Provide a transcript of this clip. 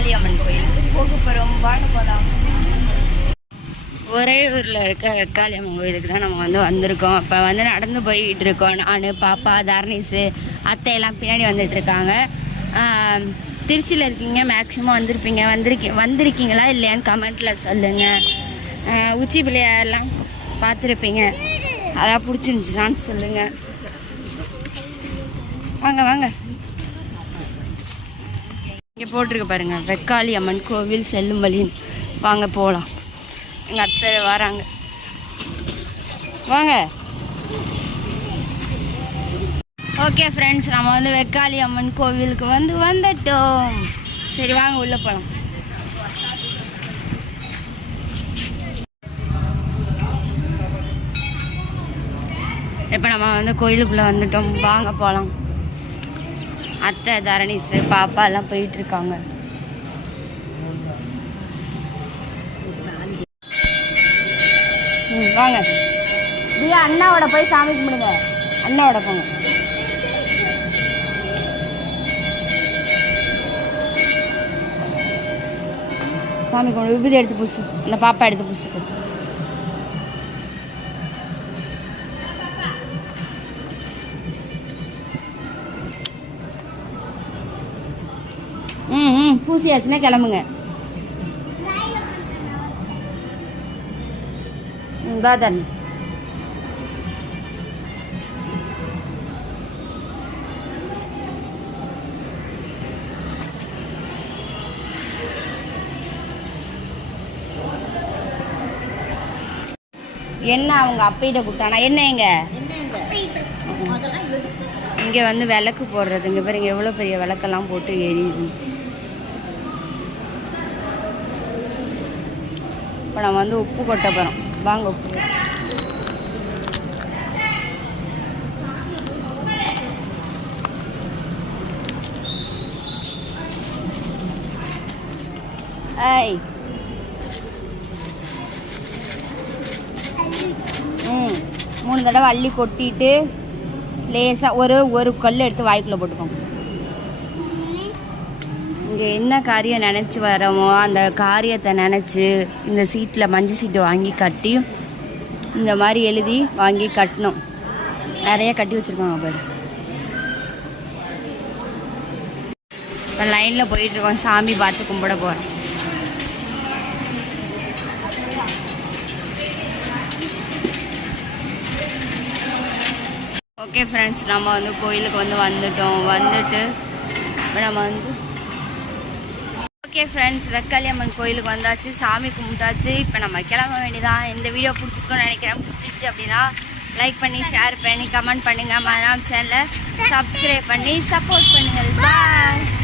காளியம்மன் கோயிலுக்கு போக போகிறோம் வாங்க போகலாம் ஒரே ஊரில் இருக்க காளியம்மன் கோயிலுக்கு தான் நம்ம வந்து வந்திருக்கோம். இப்போ வந்து நடந்து போய்கிட்டு இருக்கோம். நான் பாப்பா தர்ணீஸு அத்தை எல்லாம் பின்னாடி வந்துட்டு இருக்காங்க. திருச்சியில் இருக்கீங்க மேக்ஸிமம் வந்திருப்பீங்க. வந்திருக்கி வந்திருக்கீங்களா இல்லையான்னு கமெண்ட்டில் சொல்லுங்கள் உச்சி பிள்ளையாரெல்லாம் பார்த்துருப்பீங்க. அதான் பிடிச்சிருந்துச்சுனான்னு சொல்லுங்கள் வாங்க வாங்க. இங்கே போட்டிருக்க பாருங்க. வெக்காளி அம்மன் கோவில் செல்லும் வழின்னு வாங்க போகலாம் எங்கள் அத்தை வராங்க. வாங்க. ஓகே ஃப்ரெண்ட்ஸ் நம்ம வந்து வெக்காளி அம்மன் கோவிலுக்கு வந்து வந்துட்டோம். சரி வாங்க உள்ளே போகலாம் இப்போ நம்ம வந்து கோயிலுக்குள்ளே வந்துட்டோம். வாங்க போகலாம் அத்தை தரணீஸு பாப்பா எல்லாம் போயிட்டு இருக்காங்க ம் வாங்க. தியா அண்ணாவோட போய் சாமி கும்பிடுங்க. அண்ணாவோட போங்க. சாமி கும்பிடு விபூதி எடுத்து பூசு. அந்த பாப்பா எடுத்து பூசு. பூசியாச்சுன்னா கிளம்புங்க. என்ன அவங்க அப்பையிட்ட கொடுத்தானா என்ன எங்க இங்கே? வந்து விளக்கு போடுறது. இங்கே பாருங்க எவ்வளோ பெரிய விளக்கெல்லாம் போட்டு எரியுது. இப்போ நம்ம வந்து உப்பு கொட்ட போகிறோம் வாங்க உப்பு. ஐய் ம் மூணு தடவை அள்ளி கொட்டிட்டு லேசாக ஒரு ஒரு கல் எடுத்து வாய்க்குள்ளே போட்டுக்கோங்க. இங்கே என்ன காரியம் நினச்சி வரோமோ அந்த காரியத்தை நினச்சி இந்த சீட்டில் மஞ்சள் சீட்டு வாங்கி கட்டி இந்த மாதிரி எழுதி வாங்கி கட்டணும். நிறைய கட்டி வச்சுருக்காங்க பாரு. இப்போ லைனில் போயிட்டுருக்கோம் சாமி பார்த்து கும்பிட போகிறோம் ஓகே ஃப்ரெண்ட்ஸ் நம்ம வந்து கோயிலுக்கு வந்து வந்துட்டோம். வந்துட்டு இப்போ நம்ம வந்து ஓகே ஃப்ரெண்ட்ஸ் வெக்காளி அம்மன் கோயிலுக்கு வந்தாச்சு சாமி கும்பிட்டாச்சு. இப்போ நம்ம கிளம்ப வேண்டியதான் இந்த வீடியோ பிடிச்சிருக்கோன்னு நினைக்கிறேன். பிடிச்சிச்சு அப்படின்னா லைக் பண்ணி ஷேர் பண்ணி கமெண்ட் பண்ணுங்கள் மரம் சேனலை சப்ஸ்கிரைப் பண்ணி சப்போர்ட் பண்ணுங்கள். பாய்